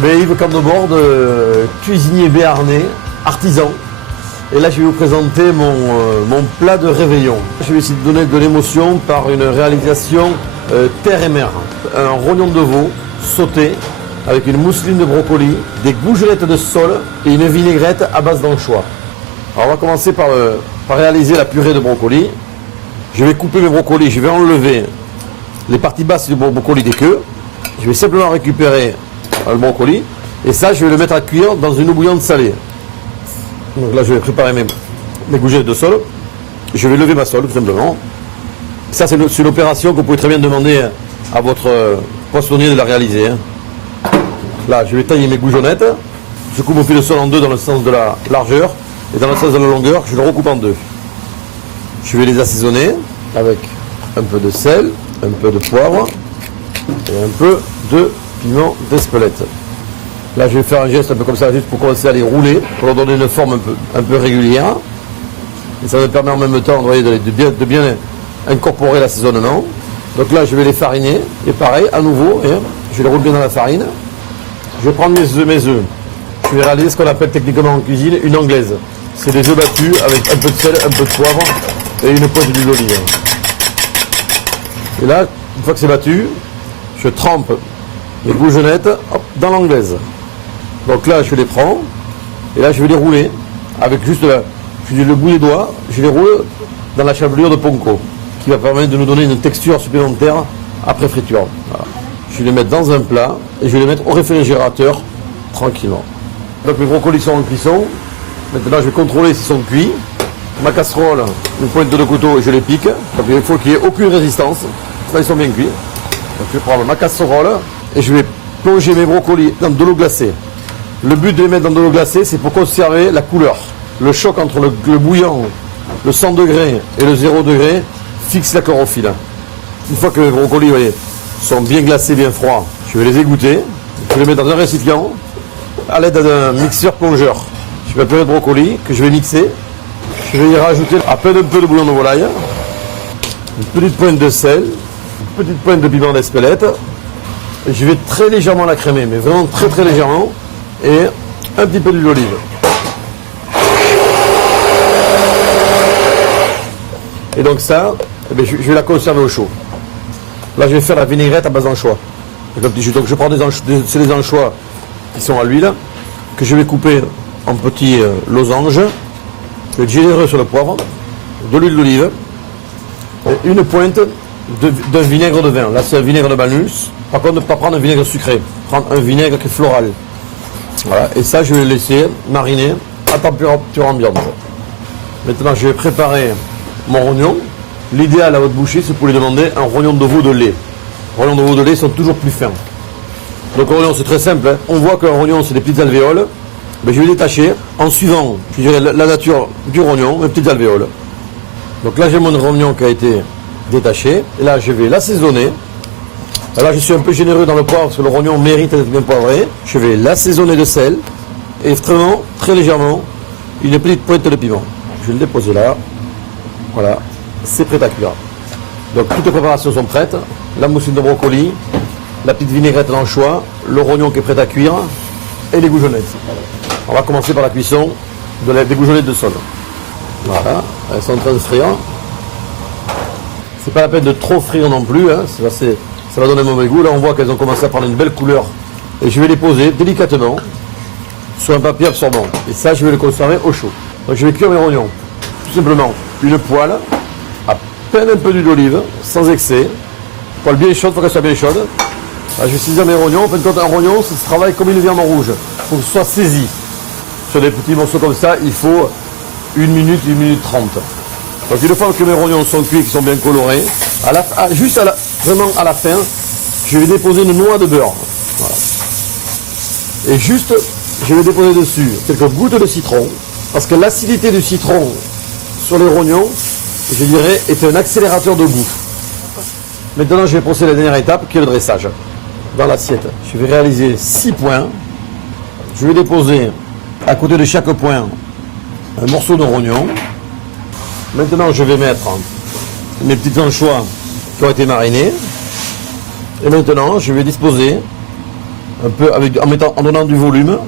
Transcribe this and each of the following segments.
Mais Yves Candebord, cuisinier béarnais, artisan. Et là, je vais vous présenter mon plat de réveillon. Je vais essayer de donner de l'émotion par une réalisation terre et mer. Un rognon de veau sauté avec une mousseline de brocoli, des goujonettes de sole et une vinaigrette à base d'anchois. Alors, on va commencer par réaliser la purée de brocoli. Je vais couper mes brocolis, je vais enlever les parties basses du brocoli des queues. Je vais simplement récupérer le brocoli et ça, je vais le mettre à cuire dans une eau bouillante salée. Donc là, je vais préparer mes goujonettes de sole. Je vais lever ma sole, tout simplement. Ça, c'est une opération que vous pouvez très bien demander à votre poissonnier de la réaliser. Là, je vais tailler mes goujonettes. Je coupe mon fil de sole en deux dans le sens de la largeur et dans le sens de la longueur, je le recoupe en deux. Je vais les assaisonner avec un peu de sel, un peu de poivre et un peu de piment d'Espelette. Là, je vais faire un geste un peu comme ça, juste pour commencer à les rouler, pour leur donner une forme un peu régulière. Et ça me permet en même temps, vous voyez, de bien incorporer l'assaisonnement. Donc là, je vais les fariner. Et pareil, à nouveau, je les roule bien dans la farine. Je vais prendre mes œufs. Je vais réaliser ce qu'on appelle techniquement en cuisine une anglaise. C'est des œufs battus avec un peu de sel, un peu de poivre et une pointe d'huile d'olive. Et là, une fois que c'est battu, je trempe mes goujonettes dans l'anglaise. Donc là, je les prends et là, je vais les rouler avec juste le bout des doigts. Je les roule dans la chevelure de Ponco qui va permettre de nous donner une texture supplémentaire après friture. Voilà. Je vais les mettre dans un plat et je vais les mettre au réfrigérateur tranquillement. Donc mes brocolis sont en cuisson. Maintenant, je vais contrôler s'ils sont cuits. Ma casserole, une pointe de couteau et je les pique. Donc il faut qu'il n'y ait aucune résistance. Là, ils sont bien cuits. Donc je vais prendre ma casserole et je vais plonger mes brocolis dans de l'eau glacée. Le but de les mettre dans de l'eau glacée, c'est pour conserver la couleur. Le choc entre le bouillant, le 100 degrés et le 0 degré fixe la chlorophylle. Une fois que mes brocolis, vous voyez, sont bien glacés, bien froids, je vais les égoutter. Je vais les mettre dans un récipient à l'aide d'un mixeur plongeur. Je vais purée de brocoli que je vais mixer. Je vais y rajouter à peine un peu de bouillon de volaille, une petite pointe de sel, une petite pointe de piment d'Espelette. Et je vais très légèrement la crémer, mais vraiment très très légèrement. Et un petit peu d'huile d'olive. Et donc ça, je vais la conserver au chaud. Là, je vais faire la vinaigrette à base d'anchois. Donc je prends des anchois qui sont à l'huile, que je vais couper en petits losanges. Je vais être généreux sur le poivre, de l'huile d'olive et une pointe d'un vinaigre de vin. Là, c'est un vinaigre de Balnus. Par contre, ne pas prendre un vinaigre sucré, prendre un vinaigre qui est floral. Voilà. Et ça, je vais le laisser mariner à température ambiante. Maintenant, je vais préparer mon rognon. L'idéal à votre boucher, c'est pour lui demander un rognon de veau de lait. Les rognons de veau de lait sont toujours plus fins. Donc, le rognon, c'est très simple. On voit qu'un rognon, c'est des petites alvéoles. Mais je vais détacher en suivant, je dirais, la nature du rognon, mes petites alvéoles. Donc là, j'ai mon rognon qui a été détaché. Et là, je vais l'assaisonner. Là, je suis un peu généreux dans le poivre parce que le rognon mérite d'être bien poivré. Je vais l'assaisonner de sel et extrêmement, très légèrement, une petite pointe de piment. Je vais le déposer là. Voilà, c'est prêt à cuire. Donc toutes les préparations sont prêtes. La mousseline de brocoli, la petite vinaigrette d'anchois, le rognon qui est prêt à cuire et les goujonettes. On va commencer par la cuisson des goujonettes de sole. Voilà, elles sont en train de frire. C'est pas la peine de trop frire non plus, hein. Ça va donner un mauvais goût. Là, on voit qu'elles ont commencé à prendre une belle couleur. Et je vais les poser délicatement sur un papier absorbant. Et ça, je vais le conserver au chaud. Donc, je vais cuire mes rognons. Tout simplement, une poêle, à peine un peu d'huile d'olive, sans excès. Poêle bien chaude, il faut qu'elle soit bien chaude. Là, je vais saisir mes rognons. En fin de compte, un rognon, ça se travaille comme une viande rouge. Il faut que ce soit saisi. Sur des petits morceaux comme ça, il faut 1 minute, 1 minute 30. Donc, une fois que mes rognons sont cuits, qu'ils sont bien colorés, vraiment à la fin, je vais déposer une noix de beurre. Voilà. Et juste, je vais déposer dessus quelques gouttes de citron, parce que l'acidité du citron sur les rognons, je dirais, est un accélérateur de goût. Maintenant, je vais procéder à la dernière étape, qui est le dressage. Dans l'assiette, je vais réaliser 6 points. Je vais déposer à côté de chaque point un morceau de rognon. Maintenant, je vais mettre mes petits anchois qui ont été marinés. Et maintenant, je vais disposer un peu en donnant du volume,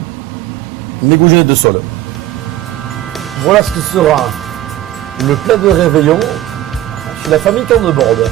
mes goujonnets de sol. Voilà ce que sera le plat de réveillon chez la famille Tourneborde.